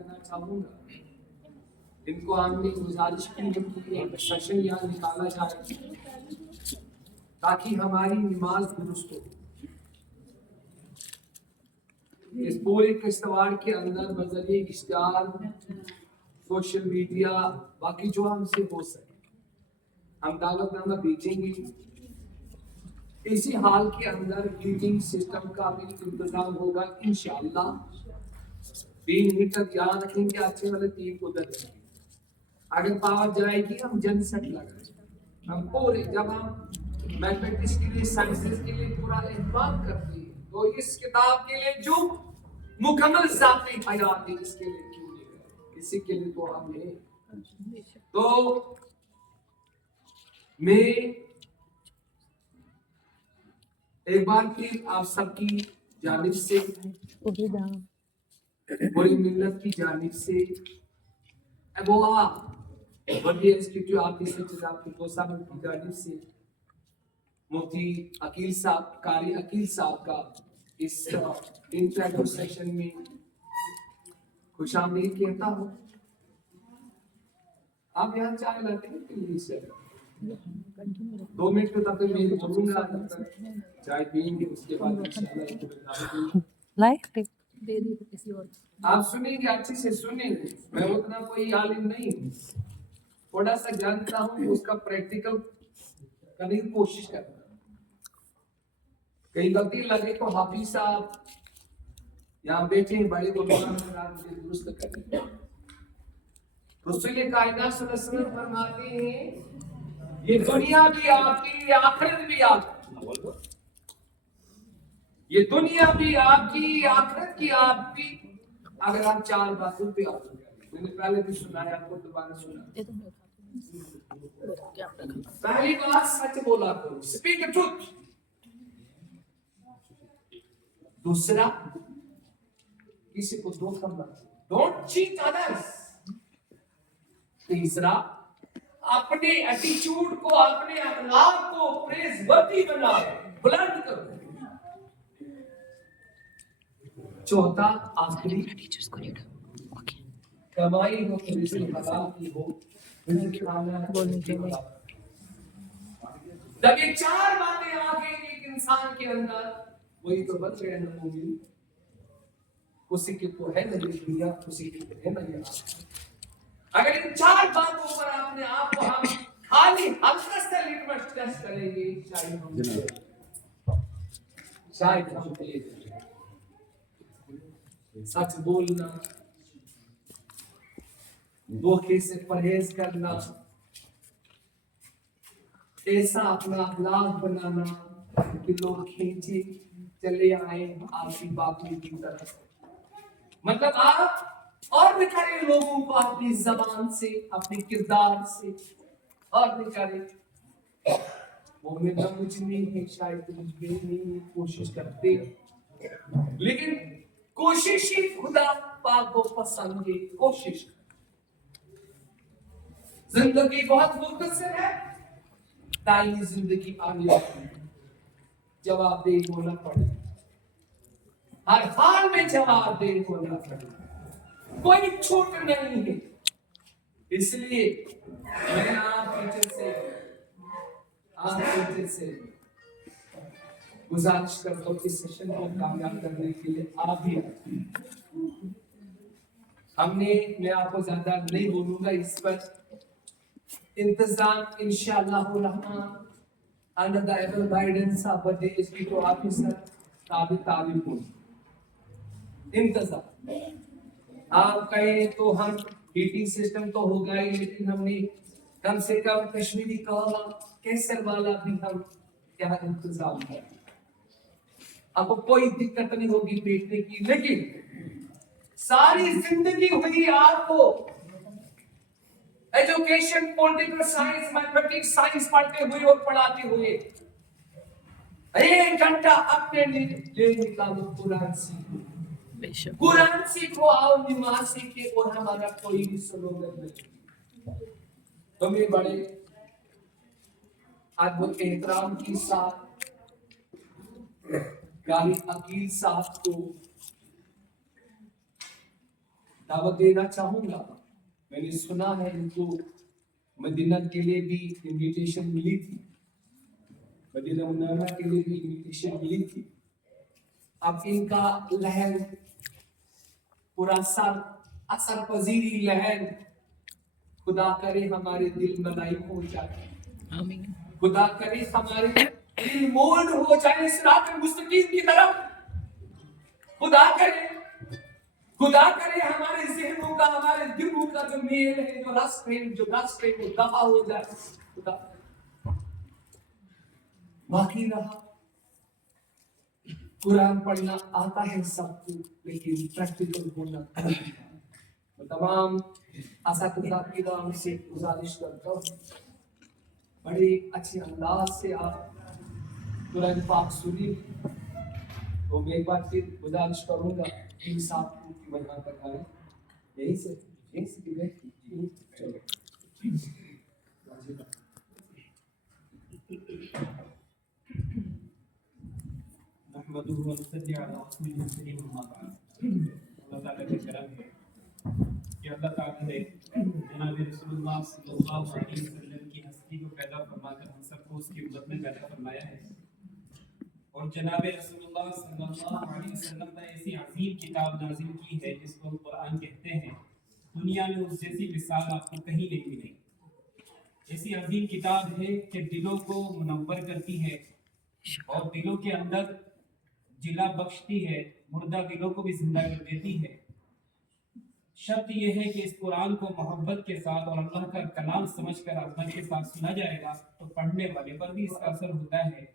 करना चाहूंगा, इनको हमने गुजारिश की है कि एक सेशन यहाँ निकाला जाए ताकि हमारी नमाज दुरुस्त हो। इस पूरे किश्तवाड़ के अंदर बजरिए इश्तिहार, सोशल मीडिया, बाकी जो हमसे हो सके हम दावतनामा भेजेंगे। इसी हाल के अंदर हीटिंग सिस्टम का भी इंतजाम होगा इंशाअल्लाह। 3 मीटर याद रखेंगे, अच्छे वाले 3 उधर रहेंगे। अगर पावर जाएगी हम जनसेट लगाएंगे। हम पूरे जब हम मैथमेटिक्स के लिए, साइंसेस के लिए पूरा इस्तेमाल करते हैं तो इस किताब के लिए जो मुकम्मल ज़ाती हयात है इसके लिए क्यों नहीं करें, इसी के लिए तो हमने। तो मैं एक बार फिर आप सबकी जानिब से, पूरी मिल्लत की जानिब से, अबुआ वर्दी इंस्टीट्यूट ऑफ आपकी कोसाम की जानिब से मुफ्ती अकील साहब, कारी अकील साहब का इस इंटरव्यू सेशन में खुशामदीद कहता हूँ। आप यहाँ चाय लाते हैं प्लीज, 2 मिनट तक तो मैं बोलूंगा, चाय पियेंगे, उसके बाद आप सुनेंगे, अच्छे से सुनेंगे। मैं उतना कोई आलिम नहीं हूँ, थोड़ा सा जानता हूँ, उसका प्रैक्टिकल करने की कोशिश करता हूँ। कहीं गलती लगे तो हाफिज साहब यहाँ बैठे बड़े मुझे दुरुस्त करें। रसूल कायनात सल्लल्लाहु अलैहि वसल्लम फरमाते हैं ये दुनिया भी आपकी, आखिरत भी आपकी। ये दुनिया भी आपकी, आखिरत की आपकी, अगर आप 4 बातों पे आप, मैंने पहले भी सुनाया, आपको दोबारा सुना। पहली बात, सच बोला करो, स्पीक द ट्रूथ। दूसरा, किसी को धोखा मत, डोंट चीट अदर्स। तीसरा, अपने एटीट्यूड को, अपने अखलाक को प्रेज़वर्दी बनाओ, बुलंद करो। चौथा, आखिरी, कमाई हो तो रिज़्क़ हलाल की हो, जब ये 4 बातें आ गई एक इंसान के अंदर, वही तो बच गए ना मोमिन। उसी के तो है नहीं दुनिया, उसी के तो है नहीं। अगर इन 4 बातों पर आपने आप को हम खाली हल्का सा लिटमस टेस्ट करेंगे, शायद हम सच बोलना, धोखे से परहेज करना, ऐसा अपना अखलाक बनाना कि लोग खींचे चले आए आपकी बातों की तरफ। मतलब आप और भी करें लोगों को अपनी जबान से, अपने किरदार से और भी करें। वो मेरा कुछ नहीं है, शायद कुछ भी नहीं, कोशिश करते, लेकिन कोशिश ही खुदा पाक को पसंद है। कोशिश, जिंदगी बहुत मुख्तसर है, ताई जिंदगी आगे जवाबदेह होना पड़े, हर हाल में जवाबदेह होना पड़े, कोई छूट नहीं है। इसलिए मैं आप टीचर से गुजारिश करता हूँ इस सेशन को कामयाब करने के लिए आप भी हमने, मैं आपको ज्यादा नहीं बोलूंगा इस पर, इंतजाम इंशाअल्लाह Rahman under the able guidance of the executive officer ताबिल को इंतजाम। आप कहें तो हम हीटिंग सिस्टम तो होगा ही, लेकिन हमने कम से कम कश्मीरी कहवा, केसर वाला भी हम क्या इंतजाम है। आपको कोई दिक्कत नहीं होगी बैठने की, लेकिन सारी जिंदगी हुई आपको education, political science, mathematics, science पढ़ते हुए और पढ़ाते हुए 1 घंटा अपने लिए निकालो, कुरान सीखो, कुरान सीखो, आओ नमाज सीखे, और हमारा कोई भी स्लोगन नहीं। तो मैं बड़े अद्भुत एहतराम के साथ कारी अकील साहब को दावत देना चाहूंगा। मैंने सुना है इनको मदीना के लिए भी इनविटेशन मिली थी, मदीना मुनव्वरा के लिए भी इनविटेशन मिली थी। अब इनका लहर पूरा असर पजीरी लहर खुदा करे हमारे दिल मलाई हो जाए, खुदा करे हमारे दिल मोल्ड हो जाए सिरात मुस्तकीम की तरफ। खुदा करे हमारे ज़हनों का, हमारे दिलों का जो मेल है, जो रस है, वो दफा हो जाए। खुदा बाकी रहा, कुरान पढ़ना आता है सबको, लेकिन प्रैक्टिकल होना नहीं। तो तमाम असातिज़ा से गुजारिश करता हूँ, बड़े अच्छे अंदाज से आप कुरान पाक सुनिए। तो मैं एक बार फिर गुजारिश करूंगा इन साथियों की वजह तक आए, यही से चलो अल्लाह ताला ने जनाब रसूलुल्लाह सल्लल्लाहु अलैहि वसल्लम की हस्ती को पैदा फरमाकर हम सबको उसकी उम्मत में पैदा फरमाया है, और जनाब रसूलुल्लाह सल्लल्लाहु अलैहि वसल्लम पर ऐसी अजीम किताब नाजिल की है जिसको हम कुरान कहते हैं। दुनिया में उस जैसी मिसाल आपको कहीं नहीं मिलेगी। ऐसी अजीम किताब है कि दिलों को मुनव्वर करती है और दिलों के अंदर जिला बख्शती है, मुर्दा दिलों को भी जिंदा कर देती है। शर्त यह है कि इस कुरान को मोहब्बत के साथ और अल्लाह का कलाम समझकर अज़मत के साथ सुना जाएगा तो पढ़ने वाले पर भी इसका असर होता है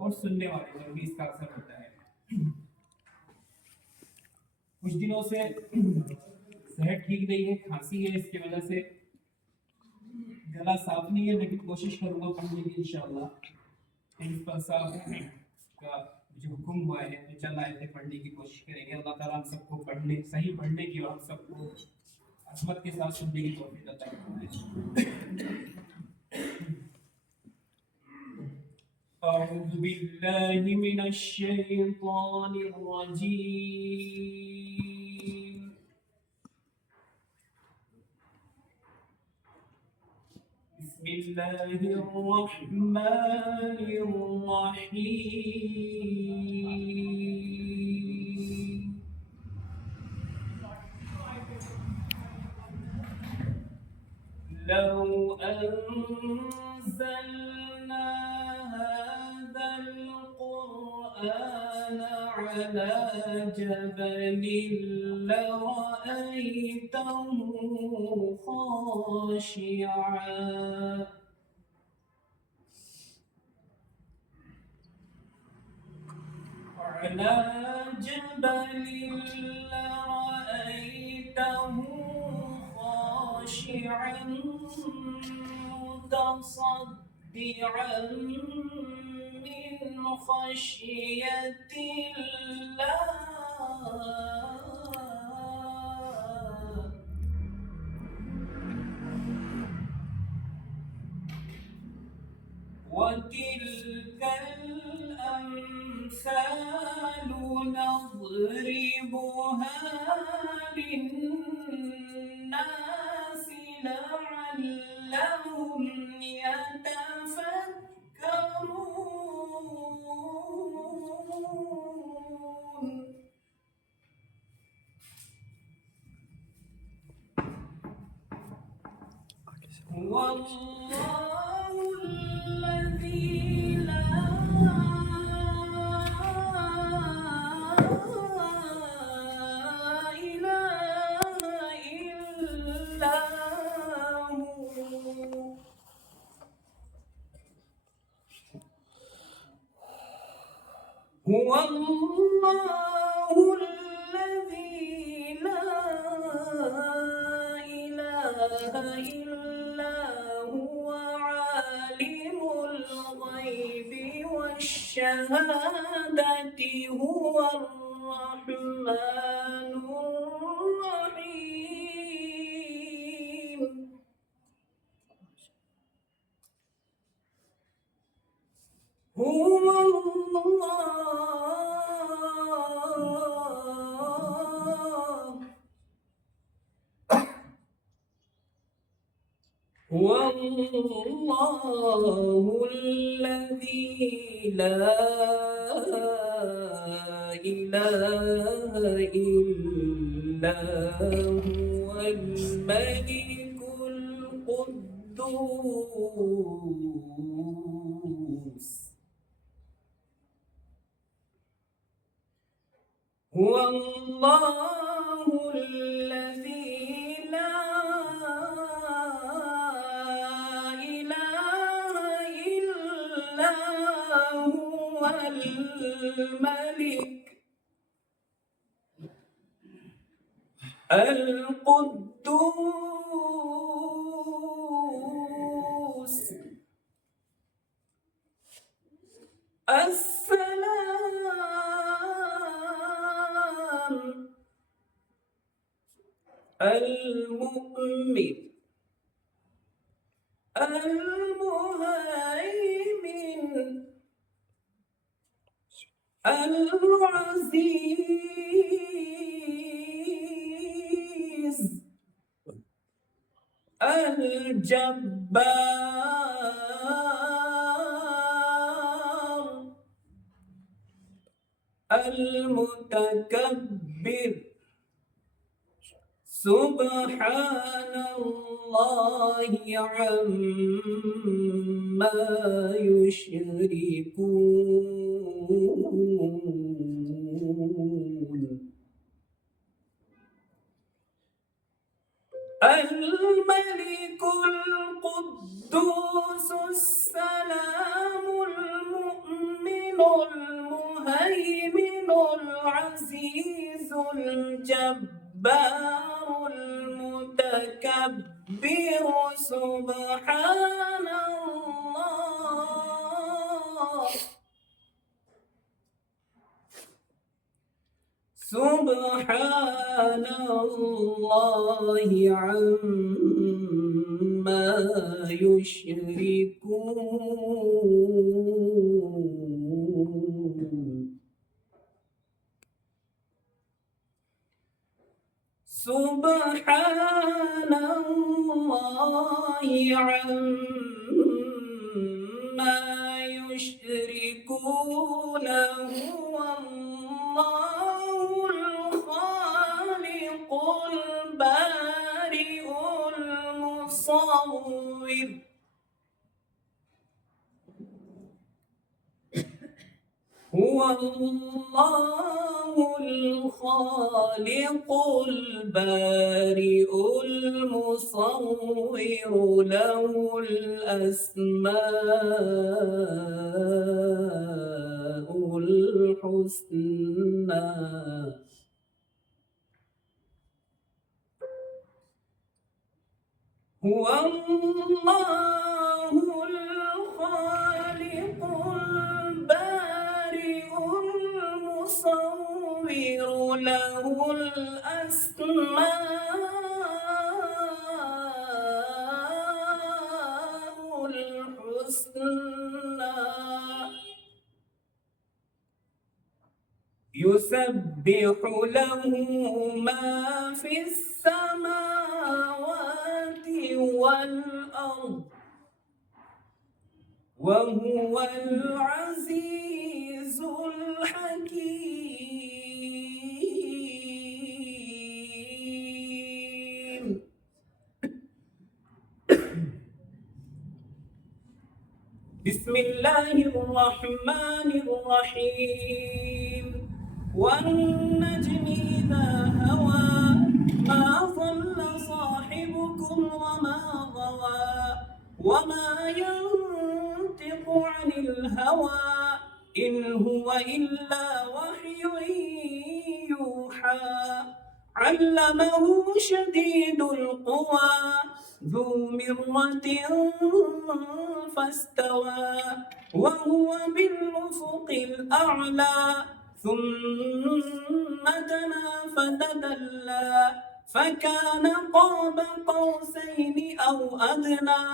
और सुनने वाले पर भी इसका असर होता है। कुछ दिनों से सेहत ठीक नहीं है, खांसी है, इसकी वजह से गला साफ नहीं है, लेकिन कोशिश करूंगा पढ़ने की इंशाअल्लाह। इस पर साहब का जो हुक्म हुआ है तो चल आए थे, पढ़ने की कोशिश करेंगे। अल्लाह ताला हम सबको पढ़ने, सही पढ़ने की और हम सबको अज़मत के साथ सुनने की तौफीक अता फरमाए। अऊज़ु बिल्लाहि मिनश शैतानिर रजीम। बिस्मिल्लाहिर रहमानिर रहीम। लौ अंज़लना हाज़ल क़ुरआन अला जबलिन लरअयतहु ख़ाशिअन على جبل لرأيته خاشعا متصدعا من خشية الله وتلك الأمثال نضربها للناس لعلهم يتفكرون. والله الذي لا إله إلا هو الله الذي لا إله إلا هو عالم الغيب والشهادة هو الرحمن الرحيم. هو الله هو الله الذي لا إله إلا هو الملك القدوس هو الله الذي لا إله إلا هو الملك القدوس السلام المؤمن المهيمن العزيز الجبار المتكبر سبحان الله عما يشركون الملك القدوس السلام المؤمن المهيمن العزيز الجبار المتكبر سبحان الله سبحان الله عما يشركون سبحان الله عما يشركون هو الله الخالق البارئ المصور هو الله الخالق البارئ المصور له الأسماء الحسنى هو الله الخالق البارئ المصور له الأسماء الحسنى يسبح له ما في السماوات والأرض وهو العزيز الحكيم بسم الله الرحمن الرحيم والنجم إذا هوى ما ضل صاحبكم وما غوى وما ينطق عن الهوى إن هو إلا وحي يوحى علمه شديد القوى ذو مرة فاستوى وهو بالأفق الأعلى ثم دنا فتدلى فكان قاب قوسين أو أدنى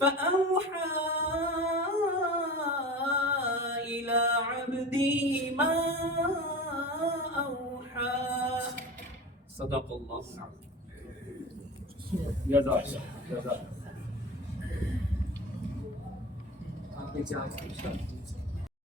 فأوحى إلى عبده ما أوحى صدق الله العظيم. جزاك اجازت چاہتے ہیں